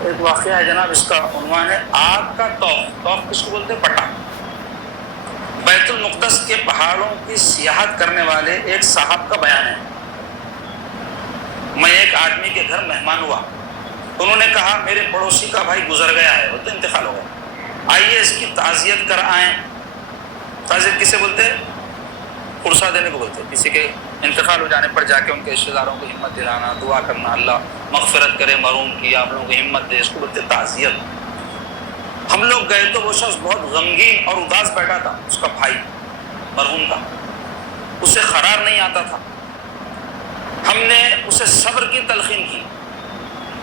ایک واقعہ ہے جناب، اس کا عنوان ہے آگ کا توف۔ توف کس کو بولتے ہیں؟ پٹا۔ بیت المقدس کے پہاڑوں کی سیاحت کرنے والے ایک صاحب کا بیان ہے۔ میں ایک آدمی کے گھر مہمان ہوا، انہوں نے کہا میرے پڑوسی کا بھائی گزر گیا ہے، وہ تو انتقال ہو گیا، آئیے اس کی تعزیت کر آئیں۔ تعزیت کسے بولتے ہیں؟ پرسہ دینے کو بولتے ہیں۔ کسی کے انتقال ہو جانے پر جا کے ان کے رشتہ داروں کو ہمت دلانا، دعا کرنا اللہ مغفرت کرے مرحوم کی، آپ لوگوں کو ہمت دے، اس کو بولتے ہیں تعزیت۔ ہم لوگ گئے تو وہ شخص بہت غمگین اور اداس بیٹھا تھا، اس کا بھائی مرحوم کا، اسے قرار نہیں آتا تھا۔ ہم نے اسے صبر کی تلقین کی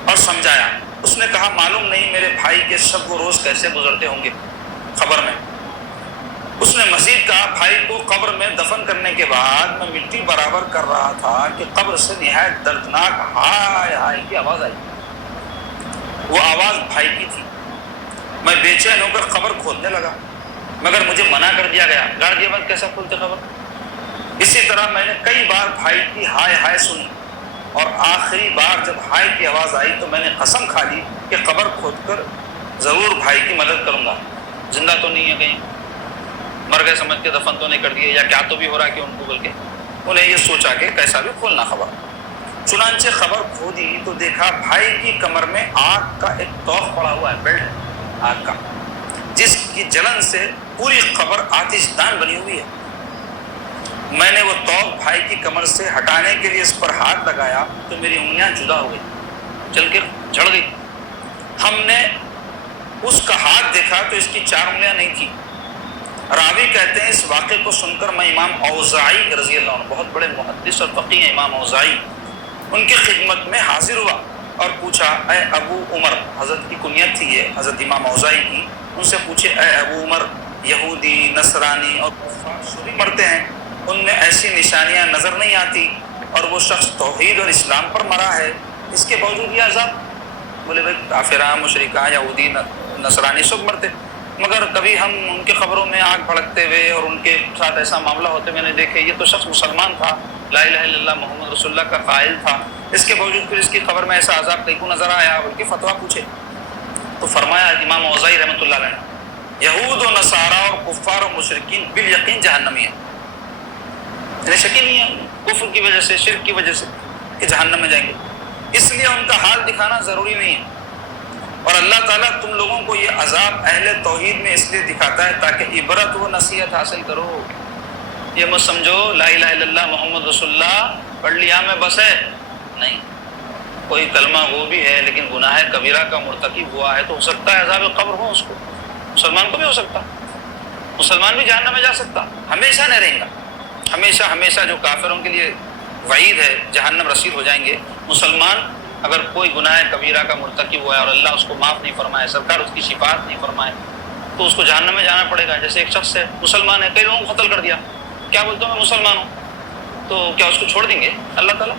اور سمجھایا۔ اس نے کہا معلوم نہیں میرے بھائی کے شب و روز کیسے گزرتے ہوں گے قبر میں۔ اس نے مزید کہا بھائی کو قبر میں دفن کرنے کے بعد میں مٹی برابر کر رہا تھا کہ قبر سے نہایت دردناک ہائے ہائے کی آواز آئی۔ وہ آواز بھائی کی تھی۔ میں بے چین ہو کر قبر کھودنے لگا، مگر مجھے منع کر دیا گیا۔ گاڑ کے بعد کیسا کھولتے قبر؟ اسی طرح میں نے کئی بار بھائی کی ہائے ہائے سنی، اور آخری بار جب ہائے کی آواز آئی تو میں نے قسم کھا لی کہ قبر کھود کر ضرور بھائی کی مدد کروں گا۔ زندہ تو نہیں ہے، کہیں مر گئے سمجھ کے دفن تو نہیں کر دیے، یا کیا تو بھی ہو رہا کہ ان کو، بلکہ انہیں یہ سوچا کہ کیسا بھی کھولنا خبر۔ چنانچہ خبر کھودی تو دیکھا بھائی کی کمر میں آگ کا ایک توف پڑا ہوا ہے، بیلٹ ہے آگ کا، جس کی جلن سے پوری قبر آتش دان بنی ہوئی ہے۔ میں نے وہ توف بھائی کی کمر سے ہٹانے کے لیے اس پر ہاتھ لگایا تو میری انگلیاں جدا ہو گئی، چل کے جھڑ گئی۔ ہم نے اس کا ہاتھ دیکھا تو اس کی 4 انگلیاں نہیں تھی۔ راوی کہتے ہیں اس واقعے کو سن کر میں امام اوزاعی رضی اللہ عنہ، بہت بڑے محدث اور فقیہ ہیں امام اوزاعی، ان کی خدمت میں حاضر ہوا اور پوچھا اے ابو عمر، حضرت کی کنیت تھی یہ حضرت امام اوزاعی کی، ان سے پوچھے اے ابو عمر، یہودی نصرانی اور کفار شروع مرتے ہیں، ان میں ایسی نشانیاں نظر نہیں آتی، اور وہ شخص توحید اور اسلام پر مرا ہے، اس کے باوجود یہ عذاب؟ بولے بھائی کافران مشرکان یہودی نصرانی سب مرتے، مگر کبھی ہم ان کے خبروں میں آگ بھڑکتے ہوئے اور ان کے ساتھ ایسا معاملہ ہوتے میں نے دیکھے، یہ تو شخص مسلمان تھا، لا الہ الا اللہ محمد رسول اللہ کا قائل تھا، اس کے باوجود پھر اس کی خبر میں ایسا عذاب کہیں کو نظر آیا؟ بلکہ فتویٰ پوچھے تو فرمایا امام اوزاعی رحمۃ اللہ علیہ، یہود و نصارہ اور کفار و مشرکین بالیقین جہنمی ہیں، انہیں شک ہی نہیں ہے کفر کی وجہ سے، شرک کی وجہ سے کہ جہنم میں جائیں گے، اس لیے ان کا حال دکھانا ضروری نہیں ہے۔ اور اللہ تعالیٰ تم لوگوں کو یہ عذاب اہل توحید میں اس لیے دکھاتا ہے تاکہ عبرت و نصیحت حاصل کرو۔ یہ مت سمجھو لا الہ الا اللہ محمد رسول اللہ پڑھ لیا میں بس ہے، نہیں، کوئی کلمہ وہ بھی ہے لیکن گناہ کبیرہ کا مرتکب ہوا ہے تو ہو سکتا ہے عذاب قبر ہو اس کو، مسلمان کو بھی ہو سکتا، مسلمان بھی جہنم میں جا سکتا، ہمیشہ نہیں رہیں گا، ہمیشہ ہمیشہ جو کافروں کے لیے وعید ہے جہنم رسید ہو جائیں گے۔ مسلمان اگر کوئی گناہ کبیرہ کا مرتکب ہوا ہے اور اللہ اس کو معاف نہیں فرمائے، سرکار اس کی شفاعت نہیں فرمائے، تو اس کو جہنم میں جانا پڑے گا۔ جیسے ایک شخص ہے مسلمان ہے، کئی لوگوں کو قتل کر دیا، کیا بولتا ہوں میں مسلمان ہوں، تو کیا اس کو چھوڑ دیں گے اللہ تعالیٰ؟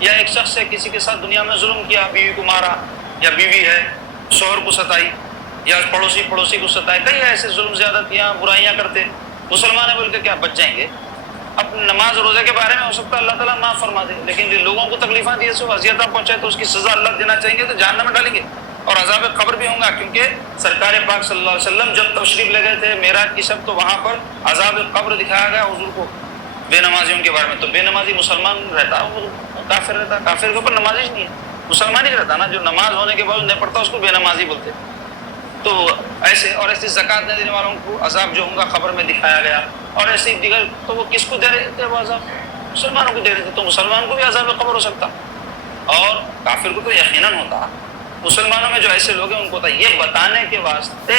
یا ایک شخص ہے کسی کے ساتھ دنیا میں ظلم کیا، بیوی کو مارا، یا بیوی ہے شوہر کو ستائی، یا پڑوسی کو ستائے، کئی ایسے ظلم زیادتیاں برائیاں کرتے، مسلمان ہے بول کے کیا بچ جائیں گے؟ اپنے نماز روزے کے بارے میں ہو سکتا ہے اللہ تعالیٰ معاف فرما دے، لیکن جن لوگوں کو تکلیفیں دی سو اذیتیں پہنچائے تو اس کی سزا اللہ دینا چاہیں گے، تو جہنم میں ڈالیں گے اور عذاب قبر بھی ہوں گا، کیونکہ سرکار پاک صلی اللہ علیہ وسلم جب تشریف لے گئے تھے معراج کی شب تو وہاں پر عذاب قبر دکھایا گیا حضور کو بے نمازیوں کے بارے میں۔ تو بے نمازی مسلمان رہتا وہ کافر رہتا، کافر کے اوپر نمازی نہیں ہے، مسلمان ہی رہتا نا، جو نماز ہونے کے بعد نہیں پڑھتا اس کو بے نمازی بولتے۔ تو ایسے اور ایسی زکوٰۃ نہ دینے والوں کو عذاب جو ہوں گا قبر میں دکھایا گیا، اور ایسے دیگر، تو وہ کس کو دے رہے تھے وہ عذاب؟ مسلمانوں کو دے رہے تھے، تو مسلمان کو بھی عذاب قبر ہو سکتا، اور کافر کو تو یقیناً ہوتا۔ مسلمانوں میں جو ایسے لوگ ہیں ان کو ہوتا، یہ بتانے کے واسطے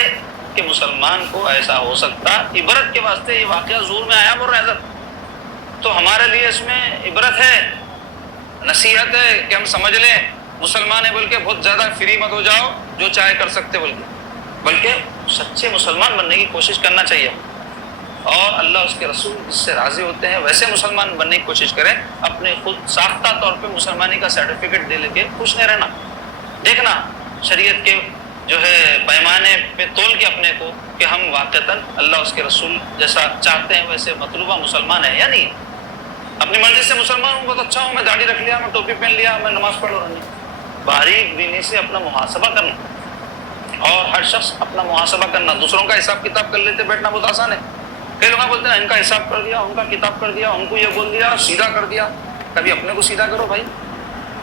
کہ مسلمان کو ایسا ہو سکتا، عبرت کے واسطے یہ واقعہ ظہور میں آیا بول رہے ہیں، تو ہمارے لیے اس میں عبرت ہے، نصیحت ہے کہ ہم سمجھ لیں مسلمان ہے بول کے بہت زیادہ فری مت ہو جاؤ جو چاہے کر سکتے، بلکہ سچے مسلمان بننے کی کوشش کرنا چاہیے، اور اللہ اس کے رسول جس سے راضی ہوتے ہیں ویسے مسلمان بننے کی کوشش کریں، اپنے خود ساختہ طور پہ مسلمانی کا سرٹیفکیٹ دے لے کے خوش نہیں رہنا، دیکھنا شریعت کے جو ہے پیمانے پہ تول کے اپنے کو کہ ہم واقعتاً اللہ اس کے رسول جیسا چاہتے ہیں ویسے مطلوبہ مسلمان ہے یا نہیں۔ اپنی مرضی سے مسلمان ہوں بہت اچھا ہوں، میں داڑھی رکھ لیا، میں ٹوپی پہن لیا، میں نماز پڑھ رہا نہیں، باریک بینی سے اپنا محاسبہ کرنا، اور ہر شخص اپنا محاسبہ کرنا. دوسروں کا حساب کتاب کر لیتے بیٹھنا بہت آسان ہے. کئی لوگ بولتے ہیں ان کا حساب کر دیا، ان کا کتاب کر دیا، ان کو یہ بول دیا، سیدھا کر دیا. کبھی اپنے کو سیدھا کرو بھائی،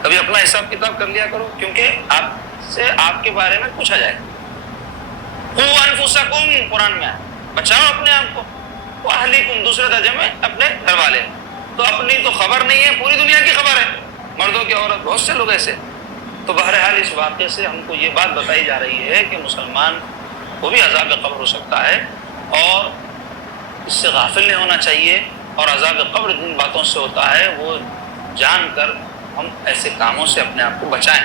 کبھی اپنا حساب کتاب کر لیا کرو، کیونکہ آپ سے آپ کے بارے میں پوچھا جائے. قُوْ أَنفُسَكُمْ قرآن میں ہے، بچاؤ اپنے آپ کو. وَأَهْلِكُمْ دوسرے درجے میں اپنے گھر والے. تو اپنی تو خبر نہیں ہے، پوری دنیا کی خبر ہے، مردوں کی عورت بہت سے لوگ ایسے. تو بہرحال اس واقعے سے ہم کو یہ بات بتائی جا رہی ہے کہ مسلمان کو بھی عذاب قبر ہو سکتا ہے، اور اس سے غافل نہیں ہونا چاہیے. اور عذاب قبر جن باتوں سے ہوتا ہے وہ جان کر ہم ایسے کاموں سے اپنے آپ کو بچائیں.